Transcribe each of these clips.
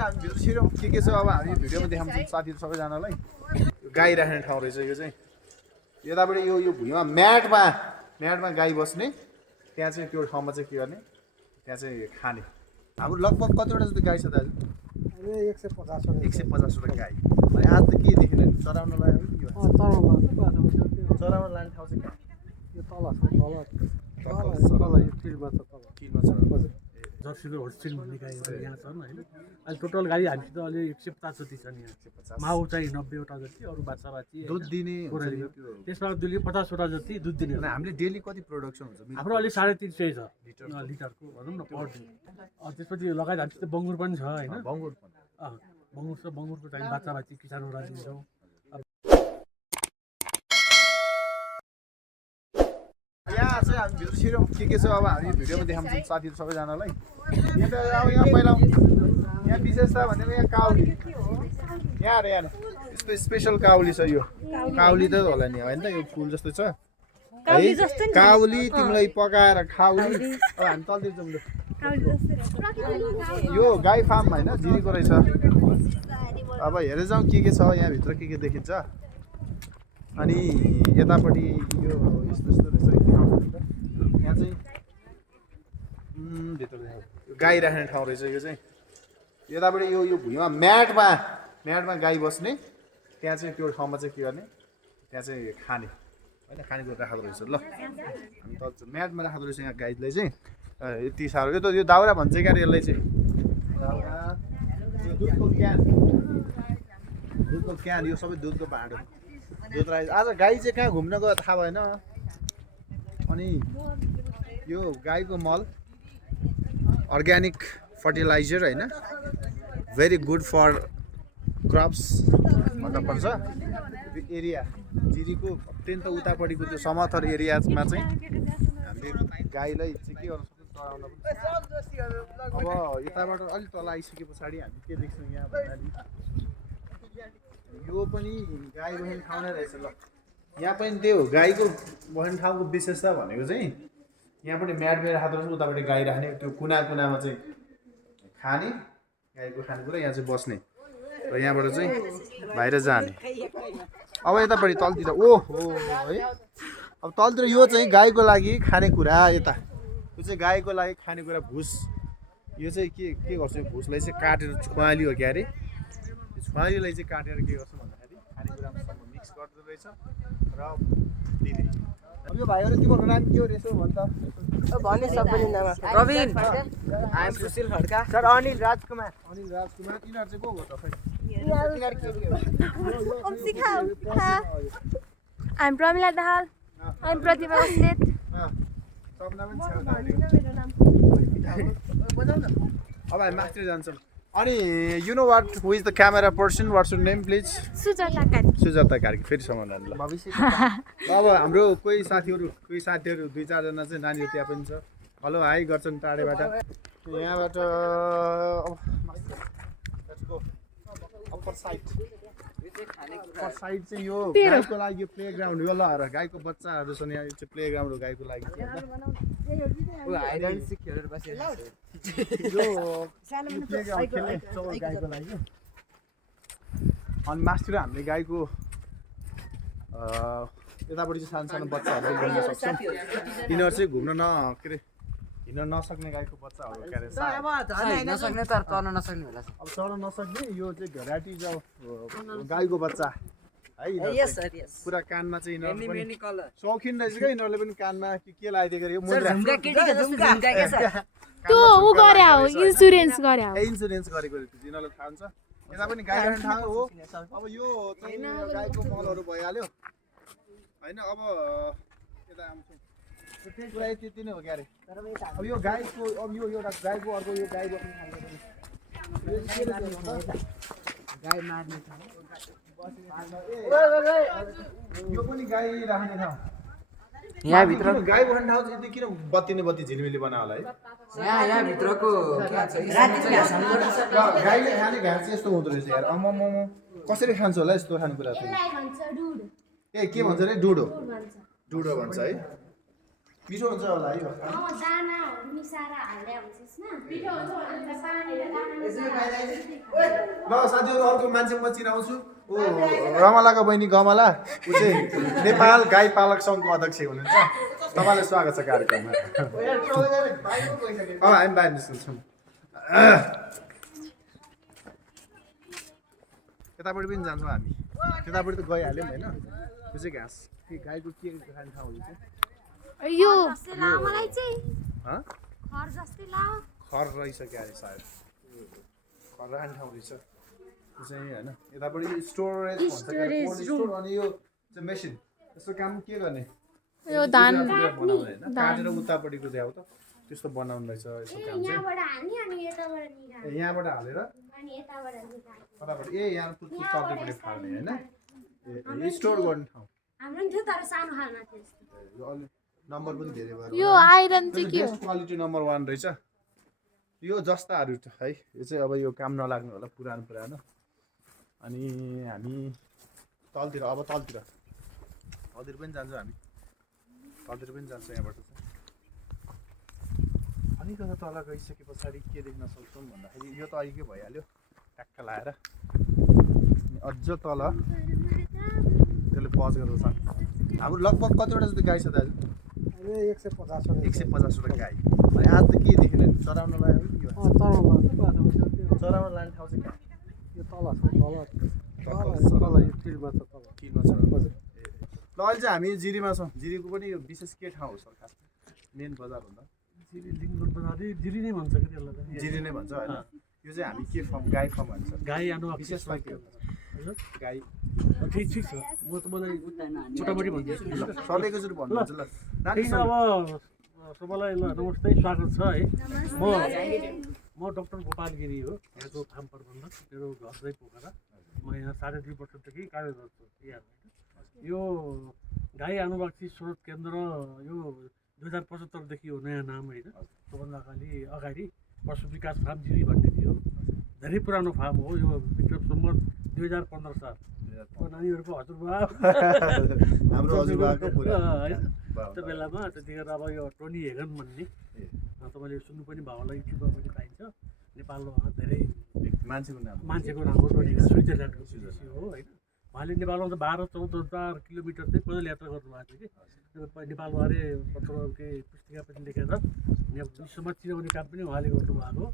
चाहिँ हामी भित्र छिरौँ के छ अब हामी भिडियोमा देखाउँछौँ साथीहरू सबैजनालाई गाई राख्ने ठाउँ रहेछ यो चाहिँ यताबाट यो भुइँमा म्याटमा गाई बस्ने त्यहाँ चाहिँ त्यो ठाउँमा चाहिँ के गर्ने त्यहाँ चाहिँ खाने हाम्रो लगभग कतिवटा जस्तो गाई छ दाजु 150वटा गाई अनि आज त के देखेन चराउन लाग्यो चराउन लाने ठाउँ चाहिँ कहाँ यो तल यो फिल्डमा छ तल जर्सीको होलसेल भन्ने गाईहरू यहाँ छन् होइन अहिले टोटल गाई हामीसित अहिले 150 जति छन् यहाँ माउ चाहिँ 90वटा जति अरू बाछाबाछी दुध दिने त्यसमा दुली 50वटा जति दुध दिने हामीले डेली कति प्रोडक्सन हुन्छ हाम्रो अहिले 350 छ लिटरको भनौँ न पर डे त्यसपछि लगायत हामीसित बङ्गुर पनि छ होइन बङ्गुर छ बङ्गुरको चाहिँ बाछाबाछी किसानहरूलाई दिन्छौँ यहाँ चाहिँ हामी भित्र छिरौँ के छ अब हामी भिडियोमा देखाउँछौँ साथीहरू सबैजनालाई यहाँ पहिला यहाँ विशेषता भनेको यहाँ काउली यहाँ स्पेसल काउली छ यो काउली त होला नि होइन त यो फुल जस्तो छ है काउली तिमीलाई पकाएर खाउली अब हामी तलतिर जाउँ यो गाई फार्म होइन जिरीको रहेछ अब हेरेर जाउँ के छ यहाँभित्र के देखिन्छ अनि यतापट्टि यो यस्तो रहेछ यहाँ चाहिँ भित्र गाई राख्ने ठाउँ रहेछ यो चाहिँ यतापट्टि यो भुइँमा म्याटमा गाई बस्ने त्यहाँ चाहिँ त्यो ठाउँमा चाहिँ के गर्ने त्यहाँ चाहिँ खाने होइन खानेकुरा राखेको रहेछ ल हामी त म्याटमा राखेको रहेछ यहाँ गाईलाई चाहिँ यति साह्रो यो दाउरा भन्छ क्या यसलाई चाहिँ दाउरा यो दुधको क्यान यो सबै दुधको भाँडो दुध राखेको आज गाई चाहिँ कहाँ घुम्न गयो थाहा भएन अनि यो गाईको मल अर्ग्यानिक फर्टिलाइजर होइन भेरी गुड फर क्रप्स भन्नुपर्छ एरिया जिरीको अत्यन्त उतापट्टिको त्यो समथर एरियामा चाहिँ हामीले गाईलाई चाहिँ के गर्न सक्छौँ चराउन पनि अब यताबाट अलिक तल आइसके पछाडि हामी के देख्छौँ यहाँ भन्नाले यो पनि गाई बस्ने ठाउँ नै रहेछ ल यहाँ पनि त्यो गाईको बस्ने ठाउँको विशेषता भनेको चाहिँ यहाँपट्टि म्याट राखेको रहेछ उतापट्टि गाई राख्ने त्यो कुनामा चाहिँ खाने गाईको खानेकुरा यहाँ चाहिँ बस्ने र यहाँबाट चाहिँ बाहिर जाने अब यतापट्टि तलतिर ओहो है अब तलतिर यो चाहिँ गाईको लागि खानेकुरा यता यो चाहिँ गाईको लागि खानेकुरा भुस यो चाहिँ के गर्छ भुसलाई चाहिँ काटेर छुवाली हो क्या अरे छुवालीलाई चाहिँ काटेर के गर्छ भन्दाखेरि खानेकुरासँग मिक्स गर्दो रहेछ र दिने अब यो भाइहरू तिम्रो नाम के हो रहेछ भन्छ भने सबैले नाम प्रवीण आइएम सुशील खड्का सर अनिल राजकुमार तिनीहरू चाहिँ को हो त खै I'm Pramila Dahal. I'm Pratibha Vaslet. अब हामी मास्टर जान्छौँ अनि you know what who is the camera person what's your name please Sujata Karki फेरि सम्मान अब हाम्रो कोही साथीहरू 2-4 जना चाहिँ नानीहरू त्यहाँ पनि छ हेलो हाई गर्छन् टाढेबाट यहाँबाट अप्पर साइड चाहिँ यो गाईको लागि प्लेग्राउन्ड हो ल गाईको बच्चाहरू छन् यहाँ चाहिँ प्लेग्राउन्ड हो गाईको लागि गाईको लागि अनि मास्तिर हामीले गाईको यतापट्टि चाहिँ सानो बच्चाहरू घुम्न सक्छौँ तिनीहरू चाहिँ घुम्न हिँड्न नसक्ने गाईको बच्चाहरू के अरे नसक्ने तर तर्न नसक्ने होला अब चढ्न नसक्ने यो चाहिँ भेराइटिज अफ गाईको बच्चा है पुरा कानमा चाहिँ यिनीहरू पनि शौखिन रहेछ क्या यिनीहरूले पनि कानमा के लगाइदिएको यो इन्सुरेन्स गरेको यिनीहरूलाई थाहा हुन्छ यता पनि गाई राख्ने ठाउँ हो अब यो चाहिँ गाईको मलहरू भइहाल्यो होइन अब यता आउँछौँ कुरा त्यति नै हो क्या अरे अब यो गाईको अब यो एउटा गाईको अर्को यो गाई बस्ने गाई मार्ने यो पनि गाई राख्ने ठाउँ यहाँ भित्र गाई बस्ने ठाउँ चाहिँ किन बत्ती झिलिमिली बनायो होला है यहाँ भित्रको गाईले खाने घाँस चाहिँ यस्तो हुँदो रहेछ यार कसरी खान्छ होला यस्तो खानेकुरा ए के भन्छ अरे डुडो भन्छ है पिठो हुन्छ होला है दानाहरू मिसाएर हाल्दै हुन्छ यसमा पिठो हुन्छ ल साथीहरू अर्को मान्छे म चिनाउँछु ऊ रमलाको बहिनी गमला ऊ चाहिँ नेपाल गाई पालक सङ्घको अध्यक्ष हुनुहुन्छ तपाईँलाई स्वागत छ कार्यक्रममा हामी बाहिर निस्किन्छौँ यतापट्टि पनि जान्छौँ हामी त्यतापट्टि त गइहाल्यौँ होइन यो चाहिँ घाँस के गाईको के खाने ठाउँ हुन्छ यो मलाई चाहिँ खर जस्तै लाग्यो खर रहेछ क्या अरे सायद खर राख्ने ठाउँ रहेछ त्यो चाहिँ होइन यतापट्टि स्टोरेज भन्छ कोल्ड स्टोर अनि यो चाहिँ मेसिन यसको काम के गर्ने यो धान बनाउने होइन काटेर उतापट्टिको द्याउ त त्यस्तो बनाउनु रहेछ यसको काम चाहिँ यहाँबाट हालेर कतापट्टि यहाँ तुत्तु तलपट्टि फाल्ने होइन ए स्टोर गर्ने ठाउँ हाम्रो थियो तर सानो खालमा थियो यो अलि नम्बर पनि धेरै भयो यो आइरन चाहिँ के हो बेस्ट क्वालिटी नम्बर 1 रहेछ यो जस्ताहरू है यो चाहिँ अब यो काम नलाग्नु होला पुरानो पुरानो अनि हामी तलतिर अब तलतिर पनि जान्छौँ हामी तलतिर पनि जान्छौँ यहाँबाट चाहिँ अलिकति तल गइसके पछाडि के देख्न सक्छौँ भन्दाखेरि यो त अघिकै भइहाल्यो ट्याक्क लाएर अनि अझ तल त्यसले पज गर्दछ हाम्रो लगभग कतिवटा जस्तो गाई छ दाजु 150वटा गाई अनि आज त के देखिन चराउन लाग्यो चराउन लाने ठाउँ चाहिँ कहाँ किनमा छ ल अहिले चाहिँ हामी जिरीमा छौँ जिरीको पनि यो विशेष के ठाउँ हो सर खास मेन बजार भन्दा जिरी नै भन्छ कि त्यसलाई जिरी नै भन्छ होइन यो चाहिँ हामी के फर्म गाई फर्म भन्छ गाई अनुवाद विशेषमा के हो गाई ठिक छ म त मलाई मोटामोटी भन्छु सरले एकचोटि भन्नुहुन्छ ल ठिक छ अब सबैलाई ल नमस्ते स्वागत छ है म डाक्टर गोपाल गिरी हो यहाँको फार्म प्रबन्धक मेरो घर चाहिँ पोखरा म यहाँ 2.5 वर्षदेखि कार्यरत छु यो गाई अनुवाक्षी स्रोत केन्द्र यो 2075 देखि हो नयाँ नाम होइन त्योभन्दा अगाडि पशु विकास फार्म जिरी भन्ने थियो धेरै पुरानो फार्म हो यो विक्रम सम्वत 2015 साल नानीहरूको हजुरबा हाम्रो हजुरबाको पुरा त्यो बेलामा त्यतिखेर अब यो टोनी हेगन भन्ने तपाईँले सुन्नु पनि भयो होला युट्युबमा पनि पाइन्छ नेपालमा धेरै मान्छेको नाम हो टोनी हेगन स्विजरल्यान्डको विदेशी हो होइन उहाँले नेपालमा त 12-14 किलोमिटर चाहिँ पैदल यात्रा गर्नुभएको थियो कि नेपालमा अरे पत्र के पुस्तिका पनि लेखेर विश्वमा चिनाउने काम पनि उहाँले गर्नुभएको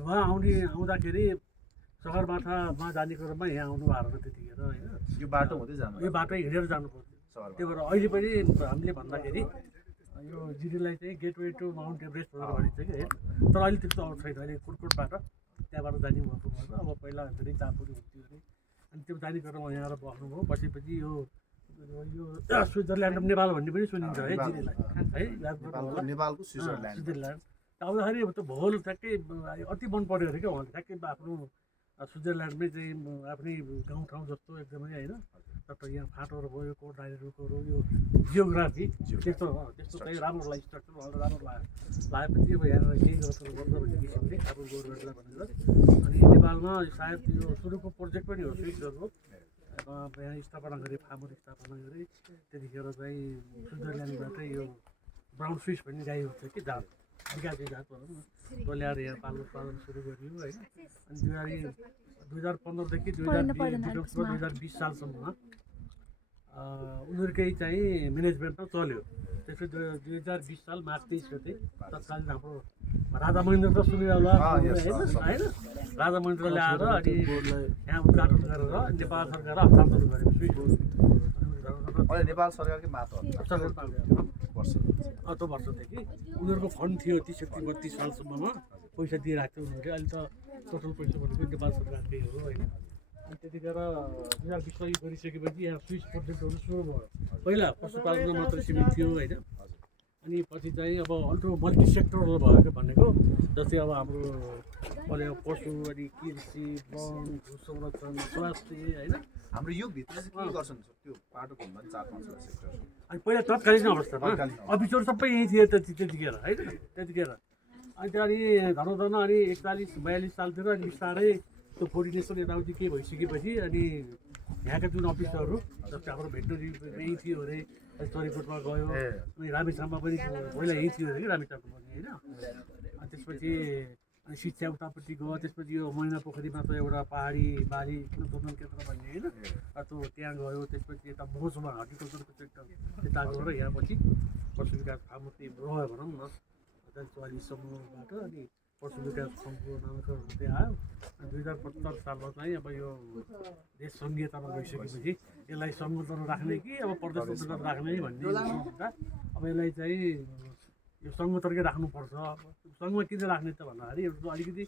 उहाँ आउँदाखेरि सगरमाथामा जाने क्रममा यहाँ आउनु भएको छ त्यतिखेर होइन यो बाटो हुँदै जानु यो बाटो हिँडेर जानु पर्थ्यो त्यही भएर अहिले पनि हामीले भन्दाखेरि यो जिरीलाई चाहिँ गेटवे टु माउन्ट एभरेस्ट भनेर भनिन्छ कि तर अहिले त्यस्तो आउँछ छैन अहिले कुटकोटबाट त्यहाँबाट जाने भएको भएर अब पहिला धेरै चापहरू हुन्थ्यो अरे अनि त्यो जाने क्रममा यहाँ आएर बस्नुभयो बसेपछि यो स्विजरल्यान्ड नेपाल भन्ने पनि सुनिन्छ है जिरीलाई है याद गर्नु होला नेपालको स्विजरल्यान्ड आउँदाखेरि त्यो भूगोल ठ्याक्कै अति मन पर्यो अरे क्या उहाँले ठ्याक्कै आफ्नो स्विजरल्यान्डमै चाहिँ आफ्नै गाउँठाउँ जस्तो एकदमै होइन तर यहाँ फाँटोहरू भयो कोटदारी रुखहरू यो जियोग्राफी त्यस्तो चाहिँ राम्रो लाग्यो स्ट्रक्चर उहाँलाई राम्रो लागेपछि अब यहाँ केही गर्छ भन्ने किसिमले अब गभर्मेन्टलाई भनेर अनि नेपालमा सायद यो सुरुको प्रोजेक्ट पनि हो स्विजरको यहाँ स्थापना गरे फार्महरू स्थापना गरे त्यतिखेर चाहिँ स्विजरल्यान्डबाटै यो ब्राउन स्विस भन्ने गाई हुन्छ कि जात विकासे जात भनौँ न त्यो ल्याएर यहाँ पालन सुरु गरियो होइन अनि 2015देखि 2020 सालसम्ममा उनीहरूकै चाहिँ म्यानेजमेन्टमा चल्यो त्यसपछि 2020 साल मार्च 23 गते तत्कालीन हाम्रो राजा महेन्द्र त सुन्नु होला होइन राजा महेन्द्रले आएर अनि यहाँ उद्घाटन गरेर नेपाल सरकार हस्तान्तरण गरेको नेपाल सरकारकै मात्र त्यो वर्षदेखि उनीहरूको फन्ड थियो 31 सालसम्ममा पैसा दिइरहेको थियो उनीहरूले अहिले त टोटल पैसा भनेको नेपाल सरकारकै हो होइन अनि त्यतिखेर 2020मा यो गरिसकेपछि यहाँ स्विच प्रोजेक्टहरू सुरु भयो पहिला पशुपालनमा मात्र सीमित थियो होइन अनि पछि चाहिँ अब अल्टो मल्टी सेक्टरल भएको भनेको जस्तै अब हाम्रो पशु अनि कृषि वन भू संरक्षण स्वास्थ्य होइन हाम्रो यो भित्र चाहिँ के गर्छन् त्यो बाटो घुम्न 4-5 सेक्टर अनि पहिला तत्कालीन अवस्थामा अफिसहरू सबै यहीँ थिए त्यतिखेर होइन त्यतिखेर अनि त्यहाँदेखि धन अनि 41-42 सालतिर अनि बिस्तारै त्यो कोर्डिनेसन यताउति के भइसकेपछि अनि यहाँका जुन अफिसहरू जस्तै हाम्रो भेटनरी यहीँ थियो अरे चरीकोटमा गयो अनि रामेछापमा पनि पहिला यही थियो कि रामेछापको पनि होइन अनि त्यसपछि अनि शिक्षा उतापट्टि गयो त्यसपछि यो मैना पोखरीमा त एउटा पहाडी बाली जोर्नल केन्द्र भन्ने होइन त्यो त्यहाँ गयो त्यसपछि यता मोजमा हर्टिकल्चरको सेक्टर त्यता गएर यहाँ पछि पशु विकास फार्मती रह्यो भनौँ न 2044सम्मबाट अनि पशु विकास सङ्घको नामाकरण हुँदै आयो अनि 2075 सालमा चाहिँ अब यो देश सङ्घीयतामा गइसकेपछि यसलाई सङ्घतन्त्र राख्ने कि अब प्रदेश तन्त्र राख्ने भन्ने हुँदा अब यसलाई चाहिँ यो सङ्घतन्त्रकै राख्नुपर्छ सङ्घमा किन राख्ने त भन्दाखेरि एउटा अलिकति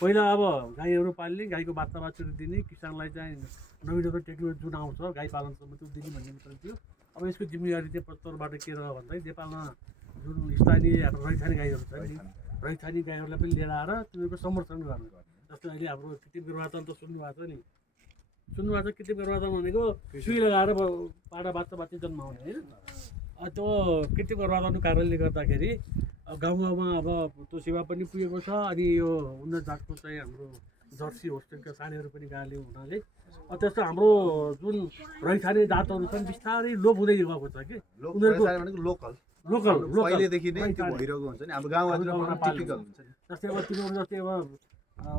पहिला अब गाईहरू पाल्ने गाईको बाच्छा बाच्छाहरू दिने किसानलाई चाहिँ नवीनतम टेक्नोलोजी जुन आउँछ गाई पालनसम्म त्यो दिने भन्ने मात्र थियो अब यसको जिम्मेवारी चाहिँ पत्तरबाट के रह्यो भन्दाखेरि नेपालमा जुन स्थानीय हाम्रो रैथाने गाईहरू छ नि रैथाने गाईहरूलाई पनि लिएर आएर तिनीहरूको संरक्षण गर्नु जस्तै अहिले हाम्रो कृत्रिम गर्भाधान त सुन्नुभएको छ नि सुन्नुभएको छ कृत्रिम गर्भाधान भनेको सुई लगाएर पाडा बाच्छा बाच्छा जन्माउने होइन त्यो कृत्रिम गर्भाधानको कारणले गर्दाखेरि गाउँ गाउँमा अब त्यो सेवा पनि पुगेको छ अनि यो उन्नत जातको चाहिँ हाम्रो जर्सी होस्टेलका सानीहरू पनि गाले हुनाले त्यस्तो हाम्रो जुन रैथाने जातहरू छन् बिस्तारै लोप हुँदै गएको छ कि उनीहरूको लोकल लोकल पहिलेदेखि नै त्यो भइरहेको हुन्छ नि हाम्रो गाउँमा टिपिकल हुन्छ नि जस्तै अब तिनीहरू जस्तै अब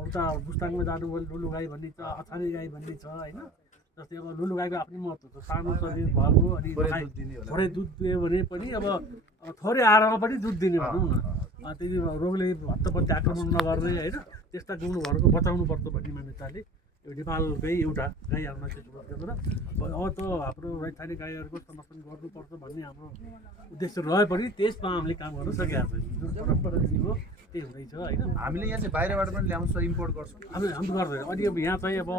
उता बुस्ताङमा जानुभयो लुलु गाई भन्ने छ अछाने गाई भन्ने छ होइन जस्तै अब लुलु गाईको आफ्नै महत्त्व छ सानो शरीर भएको अनि थोरै दुध दियो भने पनि अब थोरै आहारमा पनि दुध दिने भनौँ न त्यही रोगले हत्तपत्ती आक्रमण नगर्ने होइन त्यस्ता गुणहरूको बचाउनुपर्छ भन्ने मान्यताले यो नेपालकै एउटा गाई आउनाको सुरुवात गरेर अब त हाम्रो रैथाने गाईहरूको संरक्षण गर्नुपर्छ भन्ने हाम्रो उद्देश्य रहे पनि त्यसमा हामीले काम गर्न सकेका छैन जुन परम्परा हो त्यही हुँदैछ होइन हामीले यहाँ चाहिँ बाहिरबाट पनि ल्याउँछ इम्पोर्ट गर्छौँ हामी गर्दैन अनि अब यहाँ चाहिँ अब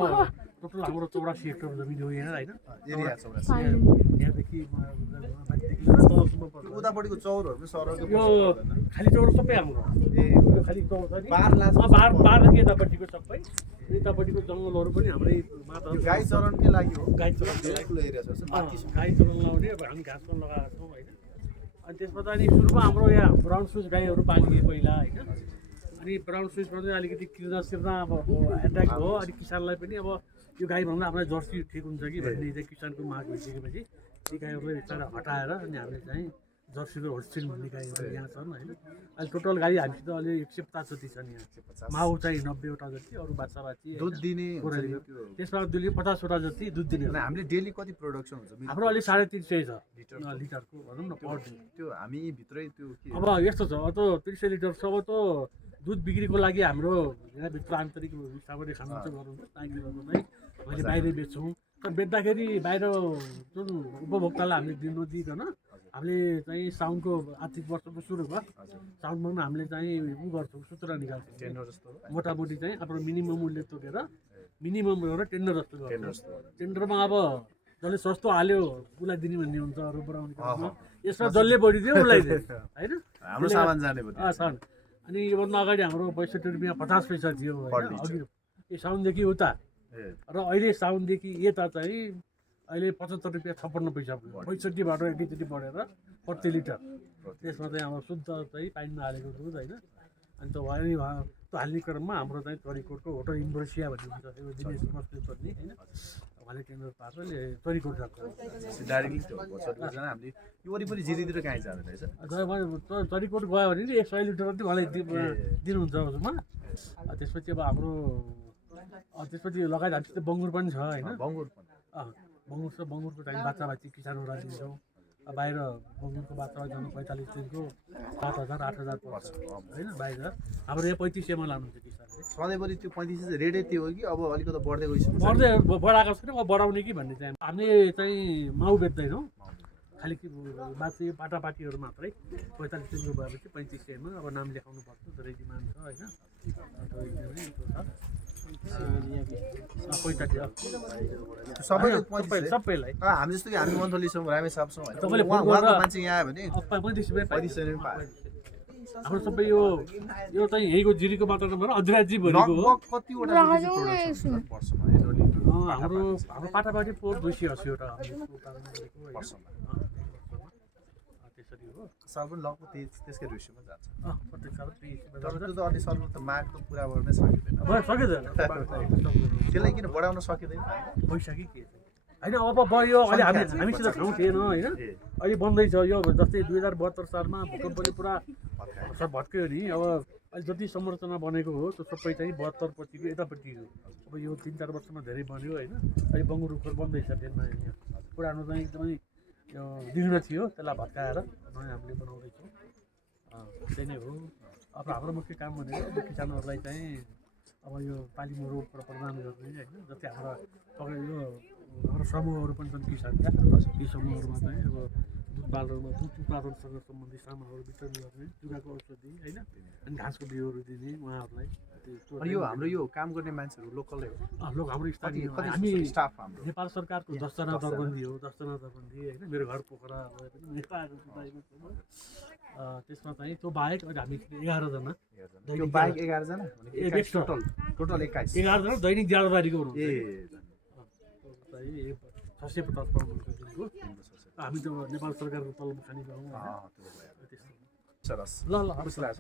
टोटल हाम्रो 84 हेक्टर जमिन हो यहाँ होइन एरिया यहाँदेखि उतापट्टिको चौरहरू पनि सरको यो खाली चौर सबै हाम्रो यो खालि चौर छ नि बारदेखि यतापट्टिको सबै यतापट्टिको जङ्गलहरू पनि हाम्रै माता गाई चरणकै लागि हो गाई चरण एरिया छ गाई चरण लाउने अब हामी घाँस पनि लगाएको छौँ होइन अनि त्यसमा त अनि सुरुमा हाम्रो यहाँ ब्राउन सुज गाईहरू पालिए पहिला होइन अनि ब्राउन सुजमा चाहिँ अलिकति किर्ना अब एट्याक भयो अनि किसानलाई पनि अब यो गाईभन्दा हामीलाई जर्सी ठिक हुन्छ कि भन्ने चाहिँ किसानको माग भइसकेपछि ती गाईहरूलाई बिचरा हटाएर अनि हामीले चाहिँ जर्सीको होल्स्टिन भन्ने गाईहरू यहाँ छन् होइन अहिले टोटल गाई हामीसित अहिले 150 जति छन् यहाँ माउ चाहिँ 90वटा जति अरू बाछा बाछी दुध दिने त्यसमा 50वटा जति दुध दिने हामीले डेली कति प्रोडक्सन हुन्छ हाम्रो अहिले 350 छ लिटरको भनौँ न पर डे त्यो हामी भित्रै त्यो अब यस्तो छ अब 300 लिटर छ अब त दुध बिक्रीको लागि हाम्रो यहाँभित्र आन्तरिक हिसाबले खानुहुन्छ गर्नुहुन्छ ताकि चाहिँ मैले बाहिर बेच्छौँ तर बेच्दाखेरि बाहिर जुन उपभोक्तालाई हामीले दिनु दिँदैन हामीले चाहिँ साउन्डको आर्थिक वर्षको सुरु भयो साउन्डमा पनि हामीले चाहिँ उ गर्छौँ सूत्र निकाल्छौँ टेन्डर जस्तो मोटामोटी चाहिँ आफ्नो मिनिमम मूल्य तोकेर मिनिमम गरेर टेन्डर जस्तो गर्छौँ टेन्डरमा अब जसले सस्तो हाल्यो उसलाई दिने भन्ने हुन्छ अरू बढाउने क्रममा यसमा जसले बढी दियो उसलाई दियो होइन हाम्रो सामान जाने अनि योभन्दा अगाडि हाम्रो 62 रुपियाँ 50 पैसा थियो होइन अघि यो साउनदेखि उता र अहिले साउनदेखि यता चाहिँ अहिले 75 रुपियाँ 56 पैसा पुग्यो 65बाट एकैचोटि बढेर प्रति लिटर त्यसमा चाहिँ हाम्रो शुद्ध चाहिँ पानीमा हालेको दुध होइन अनि त्यो भयो त्यो हाल्ने क्रममा हाम्रो चाहिँ चरीकोटको होटल इम्ब्रोसिया भन्ने हुन्छ त्यो दिनेश बस्ने पर्ने होइन उहाँले टेन्डर पाएको चरीकोट जान्छ हामीले यो वरिपरि जिरीतिर कहीँ जाँदैन रहेछ चरीकोट गयो भने नि 100 लिटर जति उहाँलाई दिनुहुन्छ उसमा त्यसपछि अब हाम्रो त्यसपछि लगायत हामीसित बङ्गुर पनि छ होइन बङ्गुर छ बङ्गुरको चाहिँ बाच्छा बाच्छी किसानहरूलाई दिन्छौँ बाहिर बङ्गुरको बाच्छा जानु 45 दिनको 7,000 8,000 पर्छ होइन बाहिर हाम्रो यहाँ 3500मा लानुहुन्छ किसानले सधैँभरि त्यो 3500 रेटै त्यो हो कि अब अलिकति बढ्दै गइसक्यो बढाएको छैन अब बढाउने कि भन्ने चाहिँ हामीले चाहिँ माउ बेच्दैनौँ खालि बाछी पाटापाटीहरू मात्रै 45 दिनको भएपछि 3500मा अब नाम लेखाउनु पर्छ धेरै डिमान्ड छ होइन सबैलाई हामी जस्तो कि हामी मन्थली छौँ रामेछाप छौँ तपाईँले मान्छे यहाँ आयो भने 3500 हाम्रो सबै यो चाहिँ यहीँको जिरीको मात्र नभएर अधिराजी भरिको हो कतिवटा हाम्रो पाटापाटी पोहोर 280वटा त्यसरी हो साल पनि लगभग त्यसकै रेसियोमा जान्छ प्रत्येक साल तर त्यो त अलि सर्व त माग त पुरा गर्नै सकिँदैन सकिँदैन त्यसलाई किन बढाउन सकिँदैन पैसा कि के होइन अब बढ्यो अहिले हामीसित ठाउँ थिएन होइन अहिले बन्दैछ यो जस्तै 2072 सालमा भूकम्पले पुरा भत्कायो नि अब अहिले जति संरचना बनेको हो त्यो सबै चाहिँ 72 पछिको यतापट्टि हो अब यो 3-4 वर्षमा धेरै बन्यो होइन अहिले बङ्गुरुखोर बन्दैछ ट्रेनमा यहाँ पुरानो चाहिँ एकदमै दिग्न थियो त्यसलाई भत्काएर नयाँ हामीले बनाउँदैछौँ त्यही नै हो अब हाम्रो मुख्य काम भनेको किसानहरूलाई चाहिँ अब यो पालिमो रोग प्रदान गर्ने होइन जस्तै हाम्रो यो हाम्रो समूहहरू पनि छन् किसानका यी समूहहरूमा चाहिँ अब दुध उत्पादनसँग सम्बन्धित सामानहरू वितरण गर्ने चुराको औषधि होइन अनि घाँसको बिउहरू दिने उहाँहरूलाई अनि यो हाम्रो यो काम गर्ने मान्छेहरू लोकलै हो हाम्रो स्थानीय हामी नेपाल सरकारको 10 जना दरबन्दी हो 10 जना दरबन्दी होइन मेरो घर पोखरा त्यसमा चाहिँ त्यो बाहेक अहिले हामी 11 जना त्यो बाहेक 11 जना टोटल 21 जना दैनिक ज्यादाबारीको हुनुहुन्छ 650 पाउन्डको दिनको हामी त नेपाल सरकारको तलब खाने गाउँ सरस ल खुसी लाग्छ